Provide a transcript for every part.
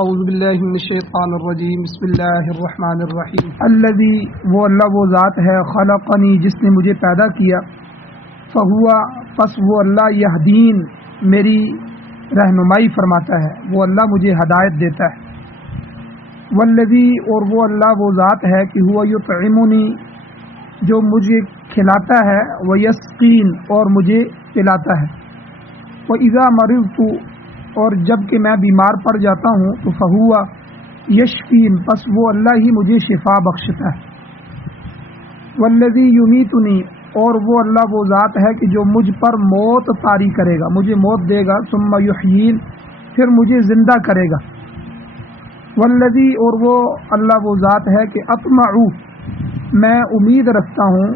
اعوذ باللہ من الشیطان الرجیم بسم اللہ الرحمن الرحیم الذی وہ اللہ وہ ذات ہے خلقنی جس نے مجھے پیدا کیا فہوا پس وہ اللہ یہدین میری رہنمائی فرماتا ہے، وہ اللہ مجھے ہدایت دیتا ہے۔ والذی اور وہ اللہ وہ ذات ہے کہ ہوا یطعمنی جو مجھے کھلاتا ہے، ویسقین اور مجھے پلاتا ہے۔ وَإِذَا مَرِضْتُ اور جب کہ میں بیمار پڑ جاتا ہوں تو فہوا یشفین پس وہ اللہ ہی مجھے شفا بخشتا ہے۔ والذی یمیتنی اور وہ اللہ وہ ذات ہے کہ جو مجھ پر موت طاری کرے گا، مجھے موت دے گا، ثم یحیین پھر مجھے زندہ کرے گا۔ والذی اور وہ اللہ وہ ذات ہے کہ اطمع میں امید رکھتا ہوں،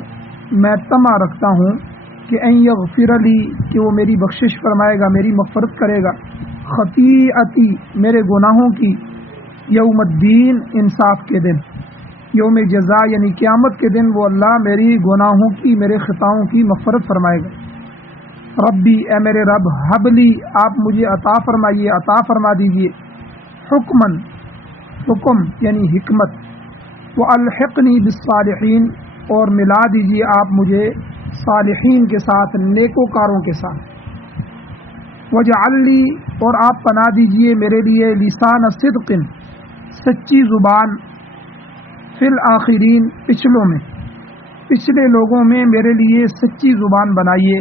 میں طمع رکھتا ہوں کہ ان یغفر لی کہ وہ میری بخشش فرمائے گا، میری مغفرت کرے گا، خطیئتی میرے گناہوں کی، یوم الدین انصاف کے دن، یوم جزا یعنی قیامت کے دن وہ اللہ میری گناہوں کی، میرے خطاؤں کی مغفرت فرمائے گا۔ ربی اے میرے رب، حبلی آپ مجھے عطا فرمائیے، عطا فرما دیجیے، حکمن حکم یعنی حکمت، والحقنی بالصالحین اور ملا دیجیے آپ مجھے صالحین کے ساتھ، نیکوکاروں کے ساتھ۔ وجعل لی اور آپ بنا دیجئے میرے لیے لسان صدق سچی زبان، فی الآخرین پچھلوں میں، پچھلے لوگوں میں میرے لیے سچی زبان بنائیے۔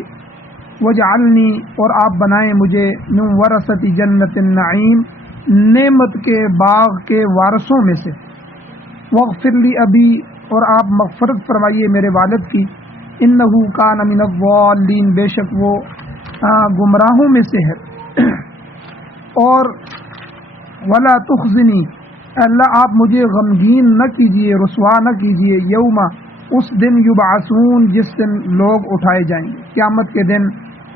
وجعلنی اور آپ بنائیں مجھے من ورثۃ جنت النعیم نعمت کے باغ کے وارثوں میں سے۔ واغفر لی ابی اور آپ مغفرت فرمائیے میرے والد کی، انہ کان من الضالین بے شک وہ گمراہوں میں سے ہے۔ اور ولا تخزنی اللہ آپ مجھے غمگین نہ کیجیے، رسوا نہ کیجیے، یوم اس دن یبعثون جس دن لوگ اٹھائے جائیں گے، قیامت کے دن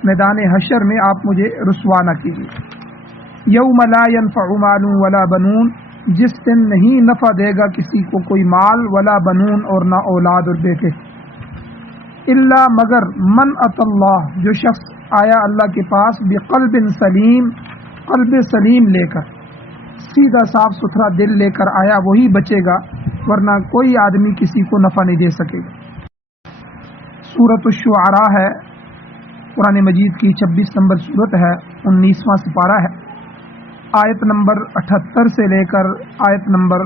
میدان حشر میں آپ مجھے رسوا نہ کیجیے۔ یوم لا ينفع مال ولا بنون جس دن نہیں نفع دے گا کسی کو کوئی مال، ولا بنون اور نہ اولاد اور بیٹے، الا مگر من ات اللہ جو شخص آیا اللہ کے پاس بقلب سلیم قلب سلیم لے کر، سیدھا صاف ستھرا دل لے کر آیا وہی بچے گا، ورنہ کوئی آدمی کسی کو نفع نہیں دے سکے گا۔ سورۃ الشعراء ہے، قرآن مجید کی 26 نمبر سورت ہے، 19واں سپارہ ہے، آیت نمبر 78 سے لے کر آیت نمبر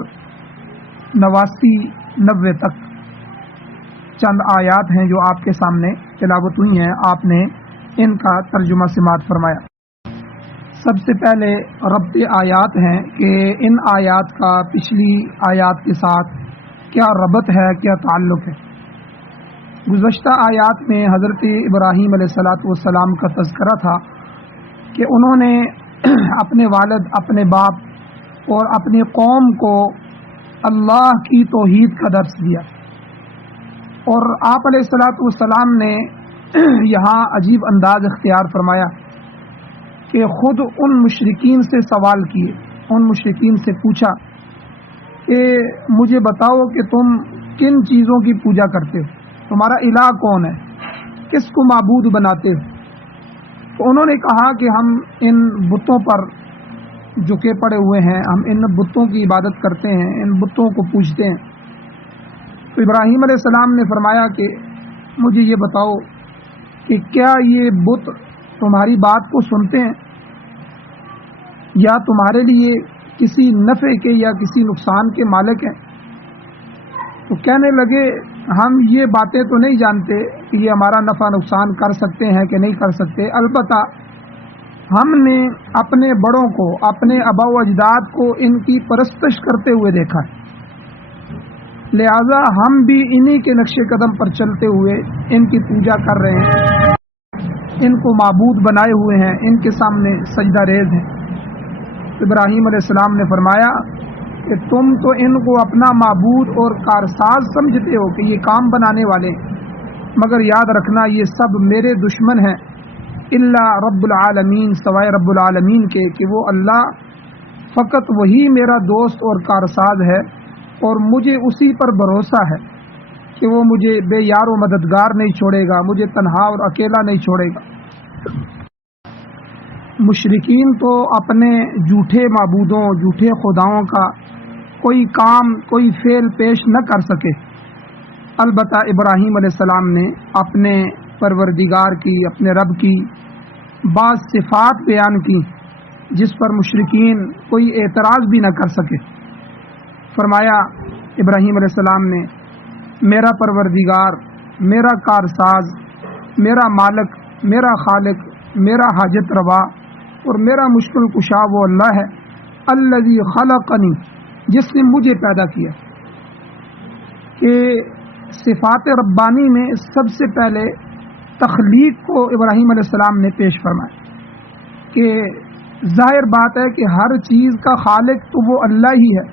89 تک چند آیات ہیں جو آپ کے سامنے تلاوت ہوئی ہیں، آپ نے ان کا ترجمہ سماعت فرمایا۔ سب سے پہلے ربط آیات ہیں کہ ان آیات کا پچھلی آیات کے ساتھ کیا ربط ہے، کیا تعلق ہے۔ گزشتہ آیات میں حضرت ابراہیم علیہ السلام کا تذکرہ تھا کہ انہوں نے اپنے والد، اپنے باپ اور اپنی قوم کو اللہ کی توحید کا درس دیا، اور آپ علیہ السلام نے یہاں عجیب انداز اختیار فرمایا کہ خود ان مشرکین سے سوال کیے، ان مشرکین سے پوچھا کہ مجھے بتاؤ کہ تم کن چیزوں کی پوجا کرتے ہو، تمہارا الہ کون ہے، کس کو معبود بناتے ہو۔ تو انہوں نے کہا کہ ہم ان بتوں پر جھکے پڑے ہوئے ہیں، ہم ان بتوں کی عبادت کرتے ہیں، ان بتوں کو پوجتے ہیں۔ تو ابراہیم علیہ السلام نے فرمایا کہ مجھے یہ بتاؤ کہ کیا یہ بت تمہاری بات کو سنتے ہیں یا تمہارے لیے کسی نفع کے یا کسی نقصان کے مالک ہیں؟ تو کہنے لگے ہم یہ باتیں تو نہیں جانتے کہ یہ ہمارا نفع نقصان کر سکتے ہیں کہ نہیں کر سکتے، البتہ ہم نے اپنے بڑوں کو، اپنے آباء و اجداد کو ان کی پرستش کرتے ہوئے دیکھا ہے، لہذا ہم بھی انہی کے نقش قدم پر چلتے ہوئے ان کی پوجا کر رہے ہیں، ان کو معبود بنائے ہوئے ہیں، ان کے سامنے سجدہ ریز ہیں۔ ابراہیم علیہ السلام نے فرمایا کہ تم تو ان کو اپنا معبود اور کارساز سمجھتے ہو کہ یہ کام بنانے والے ہیں، مگر یاد رکھنا یہ سب میرے دشمن ہیں، الا رب العالمین سوائے رب العالمین کے کہ وہ اللہ فقط وہی میرا دوست اور کارساز ہے، اور مجھے اسی پر بھروسہ ہے کہ وہ مجھے بے یار و مددگار نہیں چھوڑے گا، مجھے تنہا اور اکیلا نہیں چھوڑے گا۔ مشرکین تو اپنے جھوٹے معبودوں جھوٹے خداؤں کا کوئی کام کوئی فعل پیش نہ کر سکے، البتہ ابراہیم علیہ السلام نے اپنے پروردگار کی اپنے رب کی بعض صفات بیان کی جس پر مشرکین کوئی اعتراض بھی نہ کر سکے۔ فرمایا ابراہیم علیہ السلام نے، میرا پروردگار، میرا کارساز، میرا مالک، میرا خالق، میرا حاجت روا اور میرا مشکل کشا وہ اللہ ہے الذی خلقنی، جس نے مجھے پیدا کیا۔ کہ صفات ربانی میں سب سے پہلے تخلیق کو ابراہیم علیہ السلام نے پیش فرمایا کہ ظاہر بات ہے کہ ہر چیز کا خالق تو وہ اللہ ہی ہے۔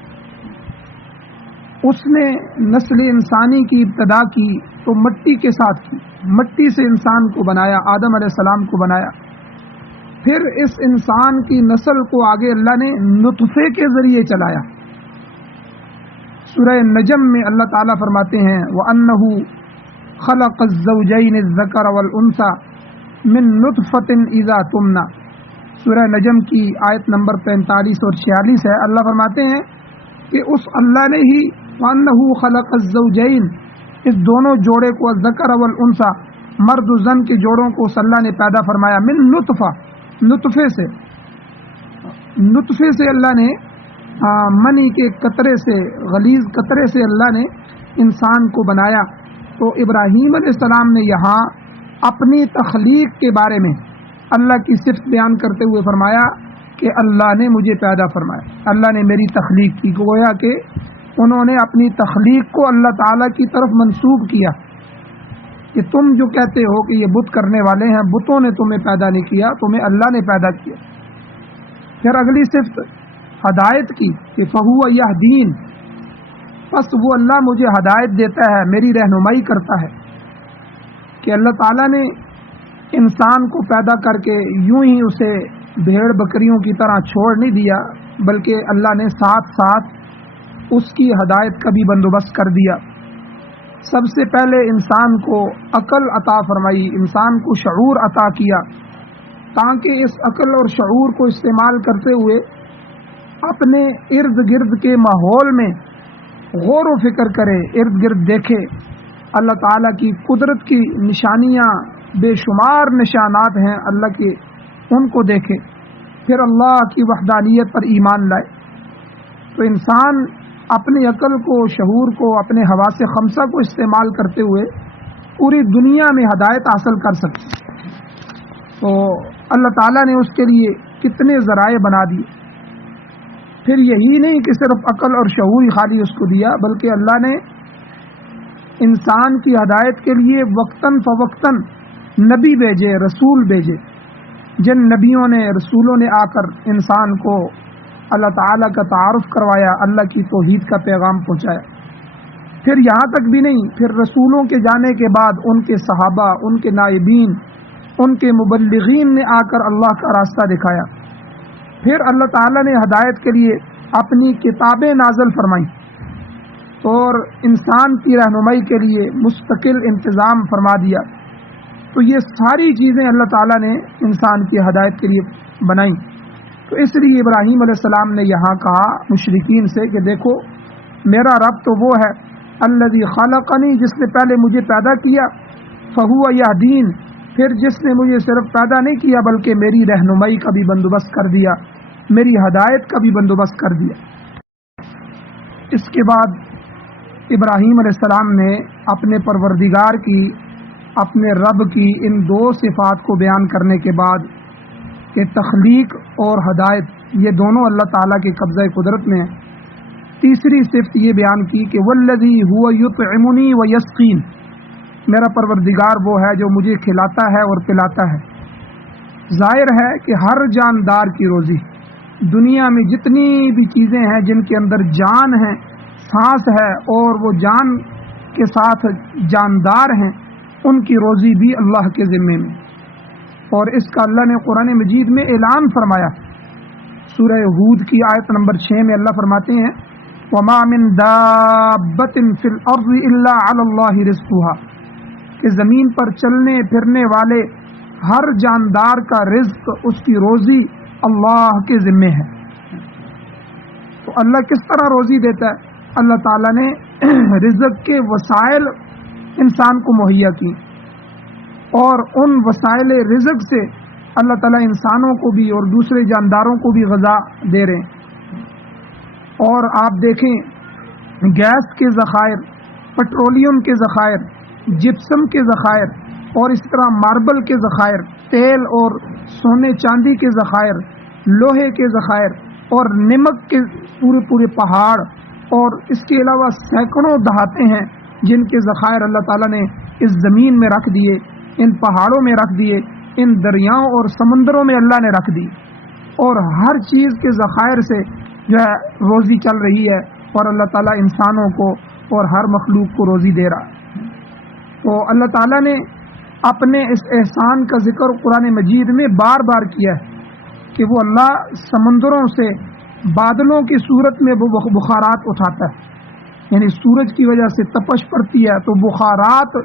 اس نے نسل انسانی کی ابتدا کی تو مٹی کے ساتھ کی، مٹی سے انسان کو بنایا، آدم علیہ السلام کو بنایا۔ پھر اس انسان کی نسل کو آگے اللہ نے نطفے کے ذریعے چلایا۔ سورہ نجم میں اللہ تعالیٰ فرماتے ہیں وَأَنَّهُ خَلَقَ الزَّوْجَيْنِ الذَّكَرَ وَالْأُنثَى مِن نُطْفَةٍ إِذَا تُمْنَى۔ سورہ نجم کی آیت نمبر 45 اور 46 ہے۔ اللہ فرماتے ہیں کہ اس اللہ نے ہی وَأَنَّهُ خَلَقَ الزَّوْجَيْنِ، اس دونوں جوڑے کو، الذَّكَرَ وَالْأُنثَى، مرد و زن کے جوڑوں کو اس اللہ نے پیدا فرمایا، من نطفہ، نطفے سے، نطفے سے اللہ نے منی کے قطرے سے، غلیظ قطرے سے اللہ نے انسان کو بنایا۔ تو ابراہیم علیہ السلام نے یہاں اپنی تخلیق کے بارے میں اللہ کی صفت بیان کرتے ہوئے فرمایا کہ اللہ نے مجھے پیدا فرمایا، اللہ نے میری تخلیق کی۔ گویا کہ انہوں نے اپنی تخلیق کو اللہ تعالیٰ کی طرف منسوب کیا کہ تم جو کہتے ہو کہ یہ بت کرنے والے ہیں، بتوں نے تمہیں پیدا نہیں کیا، تمہیں اللہ نے پیدا کیا۔ پھر اگلی صفت ہدایت کی کہ فہو یہدین، بس وہ اللہ مجھے ہدایت دیتا ہے، میری رہنمائی کرتا ہے۔ کہ اللہ تعالیٰ نے انسان کو پیدا کر کے یوں ہی اسے بھیڑ بکریوں کی طرح چھوڑ نہیں دیا، بلکہ اللہ نے ساتھ ساتھ اس کی ہدایت کا بھی بندوبست کر دیا۔ سب سے پہلے انسان کو عقل عطا فرمائی، انسان کو شعور عطا کیا، تاکہ اس عقل اور شعور کو استعمال کرتے ہوئے اپنے ارد گرد کے ماحول میں غور و فکر کرے، ارد گرد دیکھے، اللہ تعالیٰ کی قدرت کی نشانیاں، بے شمار نشانات ہیں اللہ کے، ان کو دیکھے، پھر اللہ کی وحدانیت پر ایمان لائے۔ تو انسان اپنی عقل کو، شعور کو، اپنے حواس خمسہ کو استعمال کرتے ہوئے پوری دنیا میں ہدایت حاصل کر سکتے۔ تو اللہ تعالیٰ نے اس کے لیے کتنے ذرائع بنا دیے۔ پھر یہی نہیں کہ صرف عقل اور شعور ہی خالی اس کو دیا، بلکہ اللہ نے انسان کی ہدایت کے لیے وقتاً فوقتاً نبی بھیجے، رسول بھیجے، جن نبیوں نے، رسولوں نے آ کر انسان کو اللہ تعالیٰ کا تعارف کروایا، اللہ کی توحید کا پیغام پہنچایا۔ پھر یہاں تک بھی نہیں، پھر رسولوں کے جانے کے بعد ان کے صحابہ، ان کے نائبین، ان کے مبلغین نے آ کر اللہ کا راستہ دکھایا۔ پھر اللہ تعالیٰ نے ہدایت کے لیے اپنی کتابیں نازل فرمائیں اور انسان کی رہنمائی کے لیے مستقل انتظام فرما دیا۔ تو یہ ساری چیزیں اللہ تعالیٰ نے انسان کی ہدایت کے لیے بنائیں۔ تو اس لیے ابراہیم علیہ السلام نے یہاں کہا مشرکین سے کہ دیکھو میرا رب تو وہ ہے الذی خلقنی، جس نے پہلے مجھے پیدا کیا، فہو یہدین، پھر جس نے مجھے صرف پیدا نہیں کیا بلکہ میری رہنمائی کا بھی بندوبست کر دیا، میری ہدایت کا بھی بندوبست کر دیا۔ اس کے بعد ابراہیم علیہ السلام نے اپنے پروردگار کی، اپنے رب کی ان دو صفات کو بیان کرنے کے بعد کہ تخلیق اور ہدایت یہ دونوں اللہ تعالیٰ کے قبضہ قدرت میں ہیں، تیسری صفت یہ بیان کی کہ والذی هو یطعمنی ویسقین، میرا پروردگار وہ ہے جو مجھے کھلاتا ہے اور پلاتا ہے۔ ظاہر ہے کہ ہر جاندار کی روزی، دنیا میں جتنی بھی چیزیں ہیں جن کے اندر جان ہے، سانس ہے اور وہ جان کے ساتھ جاندار ہیں، ان کی روزی بھی اللہ کے ذمے میں، اور اس کا اللہ نے قرآن مجید میں اعلان فرمایا۔ سورہ ہود کی آیت نمبر 6 میں اللہ فرماتے ہیں وَمَا مِن دَابَّةٍ فِي الْأَرْضِ إِلَّا عَلَى اللَّهِ رِزْقُهَا، کہ زمین پر چلنے پھرنے والے ہر جاندار کا رزق، اس کی روزی اللہ کے ذمے ہے۔ تو اللہ کس طرح روزی دیتا ہے؟ اللہ تعالیٰ نے رزق کے وسائل انسان کو مہیا کی، اور ان وسائل رزق سے اللہ تعالیٰ انسانوں کو بھی اور دوسرے جانداروں کو بھی غذا دے رہے ہیں۔ اور آپ دیکھیں گیس کے ذخائر، پٹرولیم کے ذخائر، جپسم کے ذخائر، اور اس طرح ماربل کے ذخائر، تیل اور سونے چاندی کے ذخائر، لوہے کے ذخائر، اور نمک کے پورے پہاڑ، اور اس کے علاوہ سینکڑوں دہاتے ہیں جن کے ذخائر اللہ تعالیٰ نے اس زمین میں رکھ دیے، ان پہاڑوں میں رکھ دیے، ان دریاؤں اور سمندروں میں اللہ نے رکھ دی، اور ہر چیز کے ذخائر سے جو ہے روزی چل رہی ہے، اور اللہ تعالیٰ انسانوں کو اور ہر مخلوق کو روزی دے رہا ہے۔ تو اللہ تعالیٰ نے اپنے اس احسان کا ذکر قرآن مجید میں بار بار کیا ہے کہ وہ اللہ سمندروں سے بادلوں کی صورت میں وہ بخارات اٹھاتا ہے، یعنی سورج کی وجہ سے تپش پڑتی ہے تو بخارات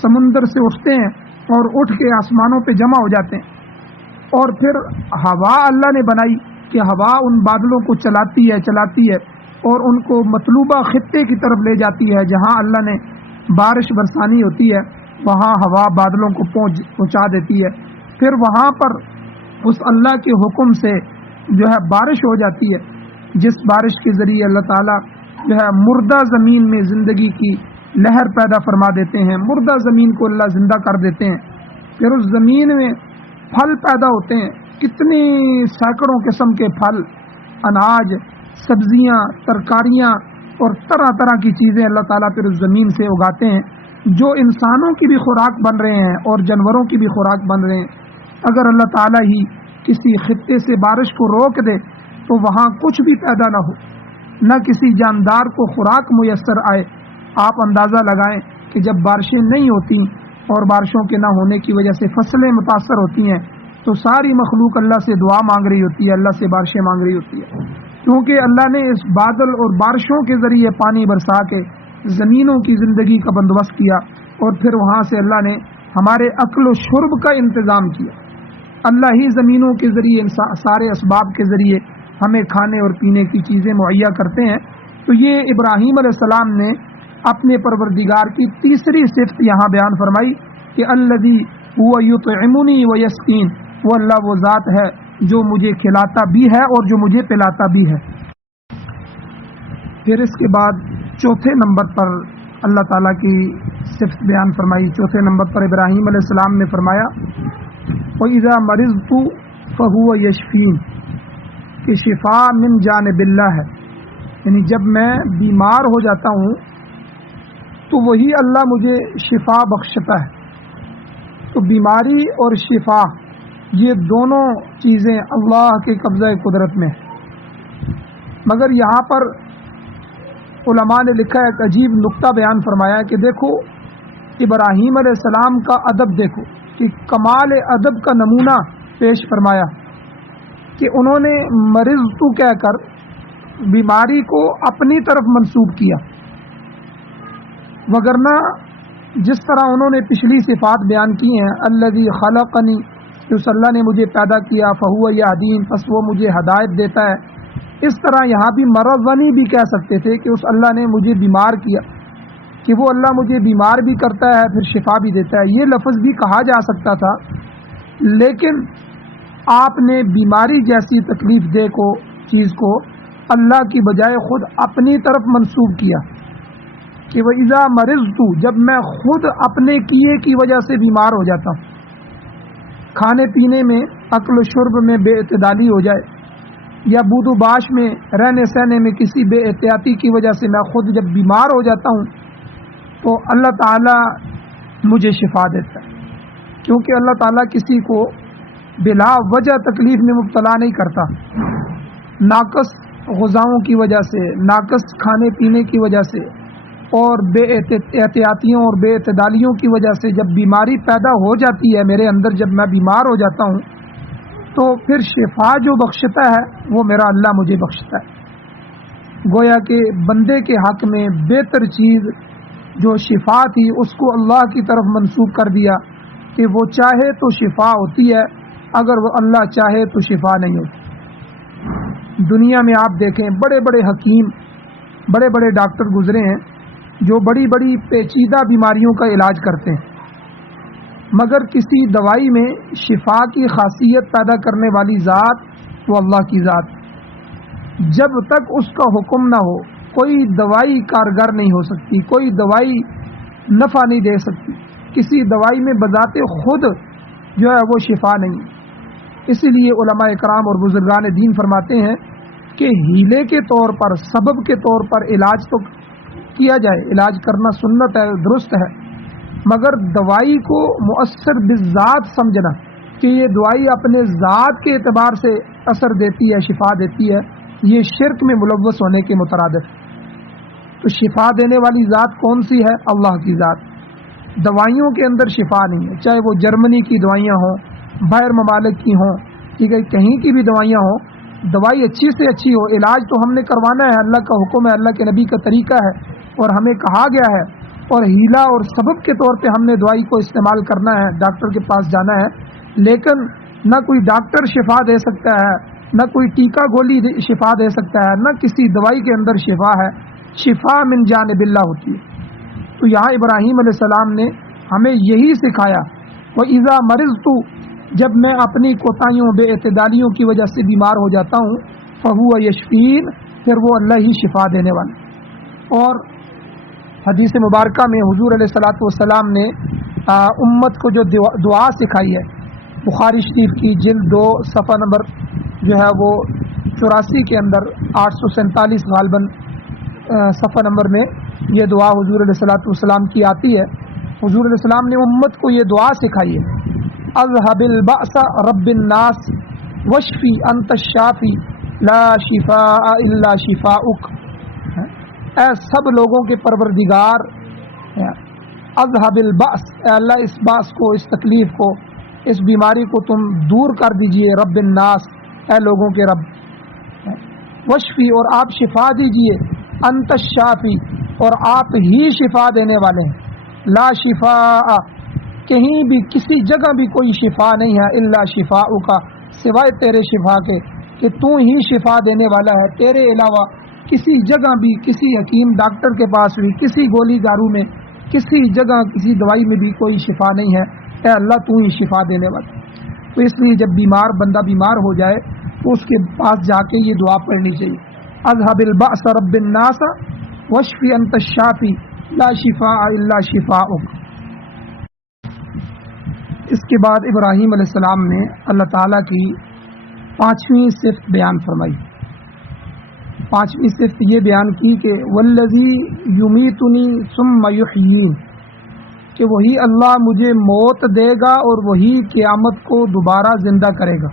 سمندر سے اٹھتے ہیں اور اٹھ کے آسمانوں پہ جمع ہو جاتے ہیں، اور پھر ہوا اللہ نے بنائی کہ ہوا ان بادلوں کو چلاتی ہے اور ان کو مطلوبہ خطے کی طرف لے جاتی ہے، جہاں اللہ نے بارش برسانی ہوتی ہے وہاں ہوا بادلوں کو پہنچا دیتی ہے، پھر وہاں پر اس اللہ کے حکم سے جو ہے بارش ہو جاتی ہے، جس بارش کے ذریعے اللہ تعالیٰ جو ہے مردہ زمین میں زندگی کی لہر پیدا فرما دیتے ہیں، مردہ زمین کو اللہ زندہ کر دیتے ہیں، پھر اس زمین میں پھل پیدا ہوتے ہیں، کتنی سینکڑوں قسم کے پھل، اناج، سبزیاں، ترکاریاں اور طرح طرح کی چیزیں اللہ تعالیٰ پھر اس زمین سے اگاتے ہیں، جو انسانوں کی بھی خوراک بن رہے ہیں اور جانوروں کی بھی خوراک بن رہے ہیں۔ اگر اللہ تعالیٰ ہی کسی خطے سے بارش کو روک دے تو وہاں کچھ بھی پیدا نہ ہو، نہ کسی جاندار کو خوراک میسر آئے۔ آپ اندازہ لگائیں کہ جب بارشیں نہیں ہوتی اور بارشوں کے نہ ہونے کی وجہ سے فصلیں متاثر ہوتی ہیں تو ساری مخلوق اللہ سے دعا مانگ رہی ہوتی ہے، اللہ سے بارشیں مانگ رہی ہوتی ہے، کیونکہ اللہ نے اس بادل اور بارشوں کے ذریعے پانی برسا کے زمینوں کی زندگی کا بندوبست کیا، اور پھر وہاں سے اللہ نے ہمارے اکل و شرب کا انتظام کیا۔ اللہ ہی زمینوں کے ذریعے سارے اسباب کے ذریعے ہمیں کھانے اور پینے کی چیزیں مہیا کرتے ہیں۔ تو یہ ابراہیم علیہ السلام نے اپنے پروردگار کی تیسری صفت یہاں بیان فرمائی کہ الذی هو یطعمنی ویسقین، وہ اللہ وہ ذات ہے جو مجھے کھلاتا بھی ہے اور جو مجھے پلاتا بھی ہے۔ پھر اس کے بعد چوتھے نمبر پر اللہ تعالیٰ کی صفت بیان فرمائی۔ چوتھے نمبر پر ابراہیم علیہ السلام نے فرمایا وَإِذَا مَرِضْتُ فَهُوَ يَشْفِينِ، کہ شفا من جانب اللہ ہے، یعنی جب میں بیمار ہو جاتا ہوں تو وہی اللہ مجھے شفا بخشتا ہے۔ تو بیماری اور شفا یہ دونوں چیزیں اللہ کے قبضہ قدرت میں ہیں۔ مگر یہاں پر علماء نے لکھا ہے، ایک عجیب نقطہ بیان فرمایا کہ دیکھو ابراہیم علیہ السلام کا ادب، دیکھو کہ کمال ادب کا نمونہ پیش فرمایا کہ انہوں نے مریض تو کہہ کر بیماری کو اپنی طرف منسوب کیا، وگرنہ جس طرح انہوں نے پچھلی صفات بیان کی ہیں، الذی خلقنی، اس اللہ نے مجھے پیدا کیا، فہو یہدین، پس وہ مجھے ہدایت دیتا ہے، اس طرح یہاں بھی مرضنی بھی کہہ سکتے تھے کہ اس اللہ نے مجھے بیمار کیا، کہ وہ اللہ مجھے بیمار بھی کرتا ہے پھر شفا بھی دیتا ہے، یہ لفظ بھی کہا جا سکتا تھا، لیکن آپ نے بیماری جیسی تکلیف دہ چیز کو اللہ کی بجائے خود اپنی طرف منسوب کیا کہ وَإِذَا مَرِضْتُ، جب میں خود اپنے کیے کی وجہ سے بیمار ہو جاتا ہوں، کھانے پینے میں، اکل و شرب میں بے اعتدالی ہو جائے، یا بود و باش میں، رہنے سہنے میں کسی بے احتیاطی کی وجہ سے میں خود جب بیمار ہو جاتا ہوں تو اللہ تعالیٰ مجھے شفا دیتا ہے، کیونکہ اللہ تعالیٰ کسی کو بلا وجہ تکلیف میں مبتلا نہیں کرتا، ناقص غذاؤں کی وجہ سے، ناقص کھانے پینے کی وجہ سے اور بے احتیاطیوں اور بے اعتدالیوں کی وجہ سے جب بیماری پیدا ہو جاتی ہے میرے اندر، جب میں بیمار ہو جاتا ہوں تو پھر شفا جو بخشتا ہے وہ میرا اللہ مجھے بخشتا ہے۔ گویا کہ بندے کے حق میں بہتر چیز جو شفا تھی اس کو اللہ کی طرف منسوب کر دیا کہ وہ چاہے تو شفا ہوتی ہے، اگر وہ اللہ چاہے تو شفا نہیں ہوتی۔ دنیا میں آپ دیکھیں بڑے بڑے حکیم، بڑے بڑے ڈاکٹر گزرے ہیں جو بڑی بڑی پیچیدہ بیماریوں کا علاج کرتے ہیں، مگر کسی دوائی میں شفا کی خاصیت پیدا کرنے والی ذات وہ اللہ کی ذات۔ جب تک اس کا حکم نہ ہو کوئی دوائی کارگر نہیں ہو سکتی، کوئی دوائی نفع نہیں دے سکتی، کسی دوائی میں بذات خود جو ہے وہ شفا نہیں۔ اسی لیے علماء کرام اور بزرگان دین فرماتے ہیں کہ ہیلے کے طور پر، سبب کے طور پر علاج تو کیا جائے، علاج کرنا سنت ہے، درست ہے، مگر دوائی کو مؤثر بالذات سمجھنا کہ یہ دوائی اپنے ذات کے اعتبار سے اثر دیتی ہے، شفا دیتی ہے، یہ شرک میں ملوث ہونے کے مترادف۔ تو شفا دینے والی ذات کون سی ہے؟ اللہ کی ذات۔ دوائیوں کے اندر شفا نہیں ہے، چاہے وہ جرمنی کی دوائیاں ہوں، باہر ممالک کی ہوں، ٹھیک ہے، کہیں کی بھی دوائیاں ہوں، دوائی اچھی سے اچھی ہو، علاج تو ہم نے کروانا ہے، اللہ کا حکم ہے، اللہ کے نبی کا طریقہ ہے اور ہمیں کہا گیا ہے، اور ہیلا اور سبب کے طور پہ ہم نے دوائی کو استعمال کرنا ہے، ڈاکٹر کے پاس جانا ہے، لیکن نہ کوئی ڈاکٹر شفا دے سکتا ہے، نہ کوئی ٹیکہ گولی شفا دے سکتا ہے، نہ کسی دوائی کے اندر شفا ہے، شفا من جانب اللہ ہوتی ہے۔ تو یہاں ابراہیم علیہ السلام نے ہمیں یہی سکھایا، وَإِذَا مَرِضْتُ، جب میں اپنی کوتاہیوں بے اعتدالیوں کی وجہ سے بیمار ہو جاتا ہوں، فَهُوَ يَشْفِينِ، پھر وہ اللہ ہی شفا دینے والا۔ اور حدیث مبارکہ میں حضور علیہ الصلوۃ والسلام نے امت کو جو دعا سکھائی ہے، بخاری شریف کی جلد 2 صفحہ نمبر جو ہے وہ 84 کے اندر 847 غالباً صفحہ نمبر میں یہ دعا حضور علیہ الصلوۃ والسلام کی آتی ہے۔ حضور علیہ السلام نے امت کو یہ دعا سکھائی ہے، اذهب البأس رب الناس واشفی انت الشافی لا شفاء الا شفاؤک۔ اے سب لوگوں کے پروردگار، اذهب البأس، اے اللہ اس باس کو، اس تکلیف کو، اس بیماری کو تم دور کر دیجئے، رب الناس، اے لوگوں کے رب، واشفی، اور آپ شفا دیجئے، انت الشافی، اور آپ ہی شفا دینے والے ہیں، لا شفاء، کہیں بھی کسی جگہ بھی کوئی شفا نہیں ہے، الا شفاؤک، سوائے تیرے شفا کے، کہ تو ہی شفا دینے والا ہے، تیرے علاوہ کسی جگہ بھی، کسی حکیم ڈاکٹر کے پاس بھی، کسی گولی دارو میں، کسی جگہ کسی دوائی میں بھی کوئی شفا نہیں ہے، اے اللہ تو ہی شفا دینے والا۔ تو اس لیے جب بندہ بیمار ہو جائے تو اس کے پاس جا کے یہ دعا پڑھنی چاہیے، اذهب البأس رب الناس واشفی انت الشافی لا شفاء الا شفاؤک۔ اس کے بعد ابراہیم علیہ السلام نے اللہ تعالیٰ کی 5ویں صفت بیان فرمائی۔ 5ویں صفت یہ بیان کی کہ والذی یمیتنی ثم یحیین، کہ وہی اللہ مجھے موت دے گا اور وہی قیامت کو دوبارہ زندہ کرے گا۔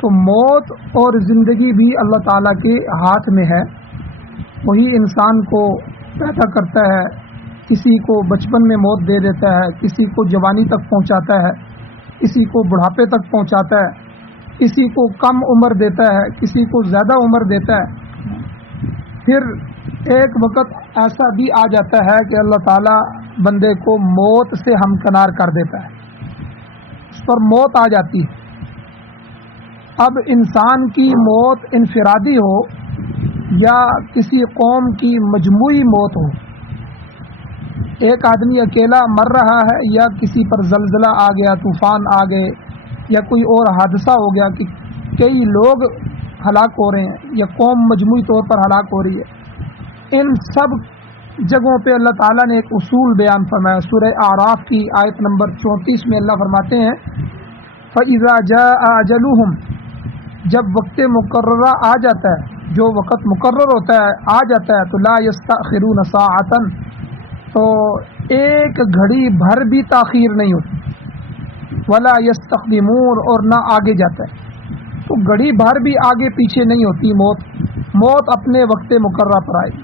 تو موت اور زندگی بھی اللہ تعالیٰ کے ہاتھ میں ہے، وہی انسان کو پیدا کرتا ہے، کسی کو بچپن میں موت دے دیتا ہے، کسی کو جوانی تک پہنچاتا ہے، کسی کو بڑھاپے تک پہنچاتا ہے، کسی کو کم عمر دیتا ہے، کسی کو زیادہ عمر دیتا ہے۔ پھر ایک وقت ایسا بھی آ جاتا ہے کہ اللہ تعالیٰ بندے کو موت سے ہمکنار کر دیتا ہے، اس پر موت آ جاتی ہے۔ اب انسان کی موت انفرادی ہو یا کسی قوم کی مجموعی موت ہو، ایک آدمی اکیلا مر رہا ہے یا کسی پر زلزلہ آ گیا، طوفان آ گئے، یا کوئی اور حادثہ ہو گیا کہ کئی لوگ ہلاک ہو رہے ہیں یا قوم مجموعی طور پر ہلاک ہو رہی ہے، ان سب جگہوں پہ اللہ تعالیٰ نے ایک اصول بیان فرمایا۔ سورہ اعراف کی آیت نمبر 34 میں اللہ فرماتے ہیں فَإِذَا جَاءَ أَجَلُهُمْ، جب وقت مقررہ آ جاتا ہے، جو وقت مقرر ہوتا ہے آ جاتا ہے، تو لا يستأخرون ساعة، تو ایک گھڑی بھر بھی تاخیر نہیں ہوتی، ولا يستقدمون، اور نہ آگے جاتا ہے، تو گھڑی بھر بھی آگے پیچھے نہیں ہوتی موت اپنے وقت مقررہ پر آئی۔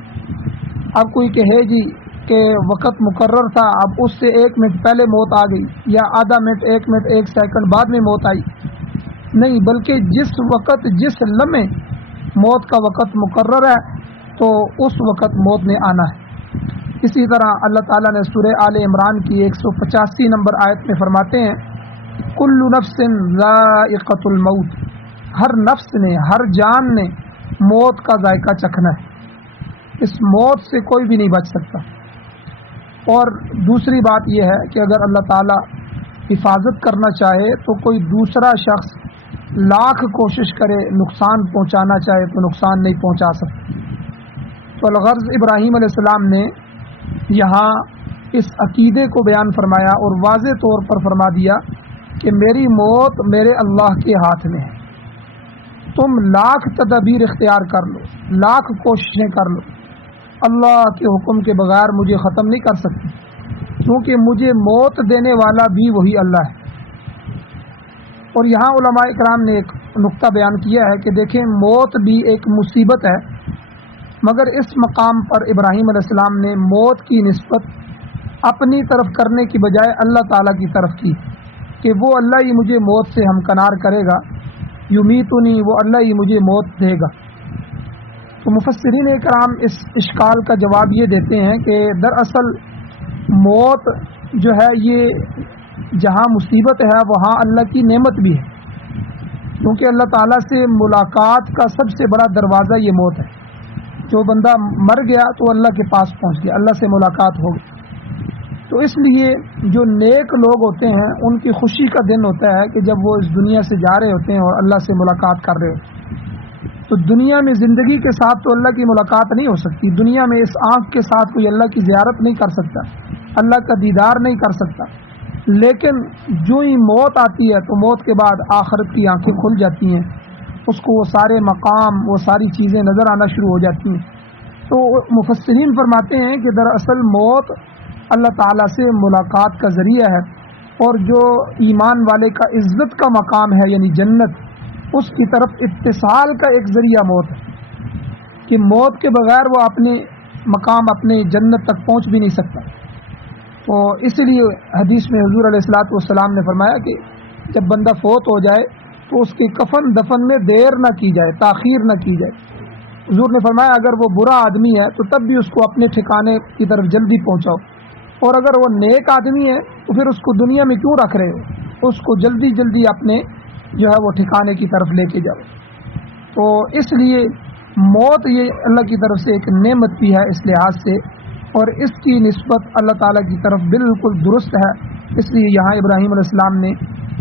اب کوئی کہے جی کہ وقت مقرر تھا، اب اس سے 1 منٹ پہلے موت آ گئی، یا آدھا منٹ، 1 منٹ، 1 سیکنڈ بعد میں موت آئی، نہیں، بلکہ جس وقت، جس لمحے موت کا وقت مقرر ہے تو اس وقت موت نے آنا ہے۔ اسی طرح اللہ تعالیٰ نے سورہ آل عمران کی 185 نمبر آیت میں فرماتے ہیں کل نفس ذائقۃ الموت، ہر نفس نے، ہر جان نے موت کا ذائقہ چکھنا ہے، اس موت سے کوئی بھی نہیں بچ سکتا۔ اور دوسری بات یہ ہے کہ اگر اللہ تعالیٰ حفاظت کرنا چاہے تو کوئی دوسرا شخص لاکھ کوشش کرے نقصان پہنچانا چاہے تو نقصان نہیں پہنچا سکتا۔ تو الغرض ابراہیم علیہ السلام نے یہاں اس عقیدے کو بیان فرمایا اور واضح طور پر فرما دیا کہ میری موت میرے اللہ کے ہاتھ میں ہے، تم لاکھ تدابیر اختیار کر لو، لاکھ کوششیں کر لو، اللہ کے حکم کے بغیر مجھے ختم نہیں کر سکتی، کیونکہ مجھے موت دینے والا بھی وہی اللہ ہے۔ اور یہاں علماء کرام نے ایک نقطہ بیان کیا ہے کہ دیکھیں موت بھی ایک مصیبت ہے، مگر اس مقام پر ابراہیم علیہ السلام نے موت کی نسبت اپنی طرف کرنے کی بجائے اللہ تعالیٰ کی طرف کی کہ وہ اللہ ہی مجھے موت سے ہمکنار کرے گا، یمیتنی، وہ اللہ ہی مجھے موت دے گا۔ تو مفسرین کرام اس اشکال کا جواب یہ دیتے ہیں کہ دراصل موت جو ہے یہ جہاں مصیبت ہے وہاں اللہ کی نعمت بھی ہے، کیونکہ اللہ تعالیٰ سے ملاقات کا سب سے بڑا دروازہ یہ موت ہے۔ جو بندہ مر گیا تو اللہ کے پاس پہنچ گیا، اللہ سے ملاقات ہو گئی۔ تو اس لیے جو نیک لوگ ہوتے ہیں ان کی خوشی کا دن ہوتا ہے کہ جب وہ اس دنیا سے جا رہے ہوتے ہیں اور اللہ سے ملاقات کر رہے ہوتے ہیں۔ تو دنیا میں زندگی کے ساتھ تو اللہ کی ملاقات نہیں ہو سکتی، دنیا میں اس آنکھ کے ساتھ کوئی اللہ کی زیارت نہیں کر سکتا، اللہ کا دیدار نہیں کر سکتا، لیکن جو ہی موت آتی ہے تو موت کے بعد آخرت کی آنکھیں کھل جاتی ہیں، اس کو وہ سارے مقام، وہ ساری چیزیں نظر آنا شروع ہو جاتی ہیں۔ تو مفسرین فرماتے ہیں کہ دراصل موت اللہ تعالیٰ سے ملاقات کا ذریعہ ہے، اور جو ایمان والے کا عزت کا مقام ہے یعنی جنت، اس کی طرف اتصال کا ایک ذریعہ موت ہے کہ موت کے بغیر وہ اپنے مقام، اپنے جنت تک پہنچ بھی نہیں سکتا۔ تو اس لیے حدیث میں حضور علیہ الصلوۃ والسلام نے فرمایا کہ جب بندہ فوت ہو جائے تو اس کے کفن دفن میں دیر نہ کی جائے، تاخیر نہ کی جائے۔ حضور نے فرمایا اگر وہ برا آدمی ہے تو تب بھی اس کو اپنے ٹھکانے کی طرف جلدی پہنچاؤ، اور اگر وہ نیک آدمی ہے تو پھر اس کو دنیا میں کیوں رکھ رہے ہو، اس کو جلدی جلدی اپنے جو ہے وہ ٹھکانے کی طرف لے کے جاؤ۔ تو اس لیے موت یہ اللہ کی طرف سے ایک نعمت بھی ہے اس لحاظ سے، اور اس کی نسبت اللہ تعالیٰ کی طرف بالکل درست ہے۔ اس لیے یہاں ابراہیم علیہ السلام نے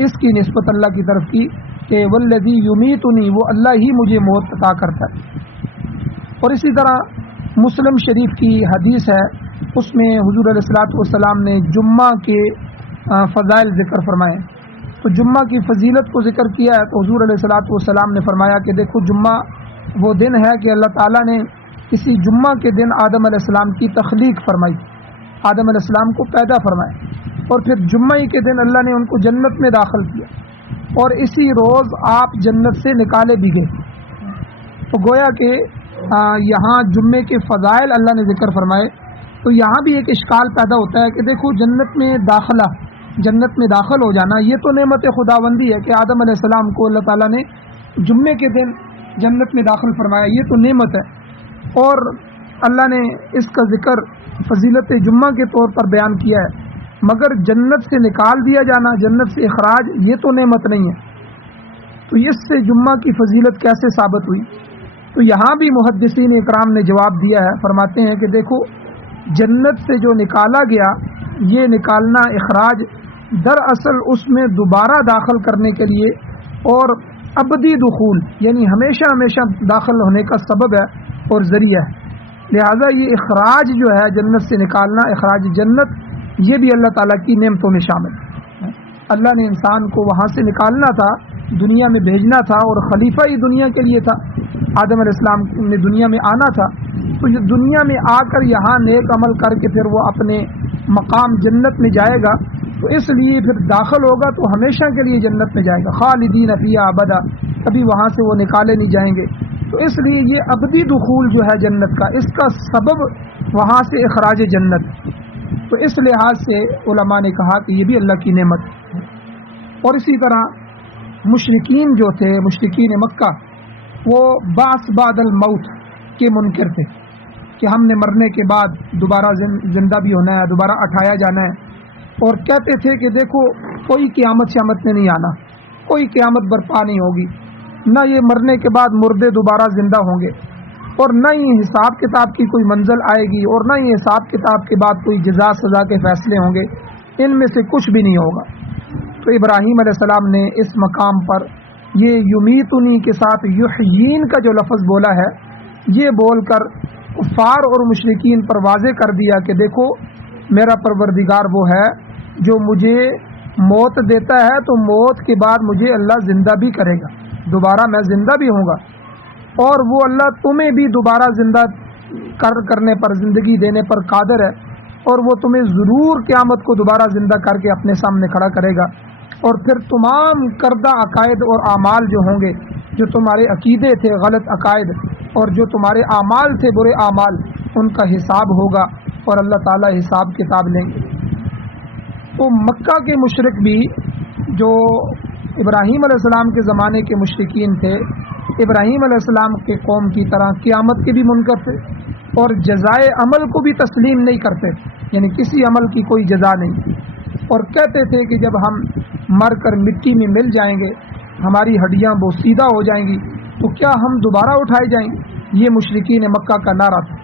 اس کی نسبت اللہ کی طرف کی کہ والذی یمیتنی، وہ اللہ ہی مجھے موت عطا کرتا ہے۔ اور اسی طرح مسلم شریف کی حدیث ہے، اس میں حضور علیہ الصلوۃ والسلام نے جمعہ کے فضائل ذکر فرمائے۔ تو جمعہ کی فضیلت کو ذکر کیا ہے تو حضور علیہ الصلوۃ والسلام نے فرمایا کہ دیکھو جمعہ وہ دن ہے کہ اللہ تعالیٰ نے اسی جمعہ کے دن آدم علیہ السلام کی تخلیق فرمائی، آدم علیہ السلام کو پیدا فرمایا، اور پھر جمعہ ہی کے دن اللہ نے ان کو جنت میں داخل کیا، اور اسی روز آپ جنت سے نکالے بھی گئے۔ تو گویا کہ یہاں جمعے کے فضائل اللہ نے ذکر فرمائے، تو یہاں بھی ایک اشکال پیدا ہوتا ہے کہ دیکھو جنت میں داخلہ، جنت میں داخل ہو جانا یہ تو نعمت خداوندی ہے کہ آدم علیہ السلام کو اللہ تعالیٰ نے جمعے کے دن جنت میں داخل فرمایا، یہ تو نعمت ہے، اور اللہ نے اس کا ذکر فضیلت جمعہ کے طور پر بیان کیا ہے، مگر جنت سے نکال دیا جانا، جنت سے اخراج، یہ تو نعمت نہیں ہے۔ تو اس سے جمعہ کی فضیلت کیسے ثابت ہوئی؟ تو یہاں بھی محدثین اکرام نے جواب دیا ہے، فرماتے ہیں کہ دیکھو جنت سے جو نکالا گیا، یہ نکالنا، اخراج، دراصل اس میں دوبارہ داخل کرنے کے لیے اور ابدی دخول یعنی ہمیشہ ہمیشہ داخل ہونے کا سبب ہے اور ذریعہ ہے، لہذا یہ اخراج جو ہے جنت سے نکالنا، اخراج جنت، یہ بھی اللہ تعالیٰ کی نعمتوں میں شامل ہے۔ اللہ نے انسان کو وہاں سے نکالنا تھا، دنیا میں بھیجنا تھا، اور خلیفہ ہی دنیا کے لیے تھا، آدم علیہ السلام نے دنیا میں آنا تھا، تو یہ دنیا میں آ کر یہاں نیک عمل کر کے پھر وہ اپنے مقام جنت میں جائے گا، تو اس لیے پھر داخل ہوگا تو ہمیشہ کے لیے جنت میں جائے گا، خالدین فیہا ابدا، کبھی وہاں سے وہ نکالے نہیں جائیں گے۔ تو اس لیے یہ ابدی دخول جو ہے جنت کا، اس کا سبب وہاں سے اخراج جنت، تو اس لحاظ سے علماء نے کہا کہ یہ بھی اللہ کی نعمت ہے۔ اور اسی طرح مشرکین جو تھے، مشرکین مکہ، وہ بعث بعد الموت کے منکر تھے، کہ ہم نے مرنے کے بعد دوبارہ زندہ بھی ہونا ہے، دوبارہ اٹھایا جانا ہے، اور کہتے تھے کہ دیکھو کوئی قیامت شیامت میں نہیں آنا، کوئی قیامت برپا نہیں ہوگی، نہ یہ مرنے کے بعد مردے دوبارہ زندہ ہوں گے، اور نہ ہی حساب کتاب کی کوئی منزل آئے گی، اور نہ ہی حساب کتاب کے بعد کوئی جزا سزا کے فیصلے ہوں گے، ان میں سے کچھ بھی نہیں ہوگا۔ تو ابراہیم علیہ السلام نے اس مقام پر یہ یمیتنی کے ساتھ یحیین کا جو لفظ بولا ہے، یہ بول کر کفار اور مشرکین پر واضح کر دیا کہ دیکھو میرا پروردگار وہ ہے جو مجھے موت دیتا ہے، تو موت کے بعد مجھے اللہ زندہ بھی کرے گا، دوبارہ میں زندہ بھی ہوں گا، اور وہ اللہ تمہیں بھی دوبارہ زندہ کرنے پر، زندگی دینے پر قادر ہے، اور وہ تمہیں ضرور قیامت کو دوبارہ زندہ کر کے اپنے سامنے کھڑا کرے گا، اور پھر تمام کردہ عقائد اور اعمال جو ہوں گے، جو تمہارے عقیدے تھے غلط عقائد، اور جو تمہارے اعمال تھے برے اعمال، ان کا حساب ہوگا، اور اللہ تعالیٰ حساب کتاب لیں گے۔ تو مکہ کے مشرک بھی جو ابراہیم علیہ السلام کے زمانے کے مشرکین تھے، ابراہیم علیہ السلام کے قوم کی طرح قیامت کے بھی منکر تھے، اور جزائے عمل کو بھی تسلیم نہیں کرتے، یعنی کسی عمل کی کوئی جزا نہیں، اور کہتے تھے کہ جب ہم مر کر مٹی میں مل جائیں گے، ہماری ہڈیاں بوسیدہ ہو جائیں گی، تو کیا ہم دوبارہ اٹھائے جائیں گے؟ یہ مشرکین مکہ کا نعرہ تھا،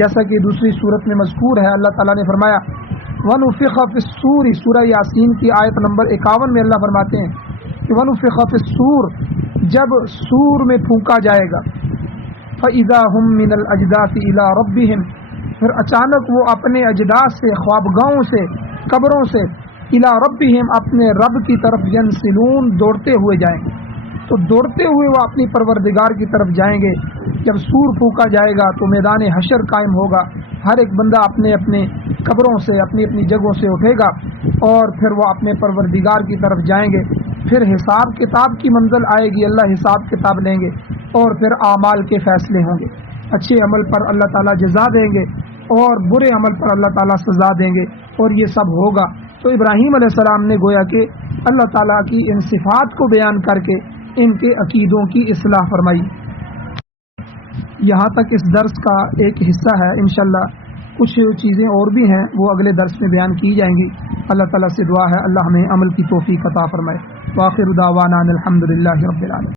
جیسا کہ دوسری صورت میں مذکور ہے۔ اللہ تعالیٰ نے فرمایا وَنُفِخَ فِي الصُّورِ، سورہ یاسین کی آیت نمبر 51 میں اللہ فرماتے ہیں کہ وَنُفِخَ فِي الصُّورِ، جب سور میں پھونکا جائے گا، فَإِذَا هُم مِّنَ الْأَجْدَاثِ إِلَىٰ رَبِّهِمْ، پھر اچانک وہ اپنے اجداث سے، خوابگاہوں سے، قبروں سے، إِلَىٰ رَبِّهِمْ، اپنے رب کی طرف، ينسلون، دوڑتے ہوئے جائیں گے، تو دوڑتے ہوئے وہ اپنی پروردگار کی طرف جائیں گے۔ جب سور پھونکا جائے گا تو میدان حشر قائم ہوگا، ہر ایک بندہ اپنے اپنے قبروں سے، اپنی اپنی جگہوں سے اٹھے گا، اور پھر وہ اپنے پروردگار کی طرف جائیں گے۔ پھر حساب کتاب کی منزل آئے گی، اللہ حساب کتاب لیں گے، اور پھر اعمال کے فیصلے ہوں گے، اچھے عمل پر اللہ تعالیٰ جزا دیں گے، اور برے عمل پر اللہ تعالیٰ سزا دیں گے، اور یہ سب ہوگا۔ تو ابراہیم علیہ السلام نے گویا کہ اللہ تعالیٰ کی ان صفات کو بیان کر کے ان کے عقیدوں کی اصلاح فرمائی۔ یہاں تک اس درس کا ایک حصہ ہے، انشاءاللہ کچھ چیزیں اور بھی ہیں، وہ اگلے درس میں بیان کی جائیں گی۔ اللہ تعالیٰ سے دعا ہے اللہ ہمیں عمل کی توفیق عطا فرمائے۔ وآخر دعوانا الحمدللہ رب العالمین۔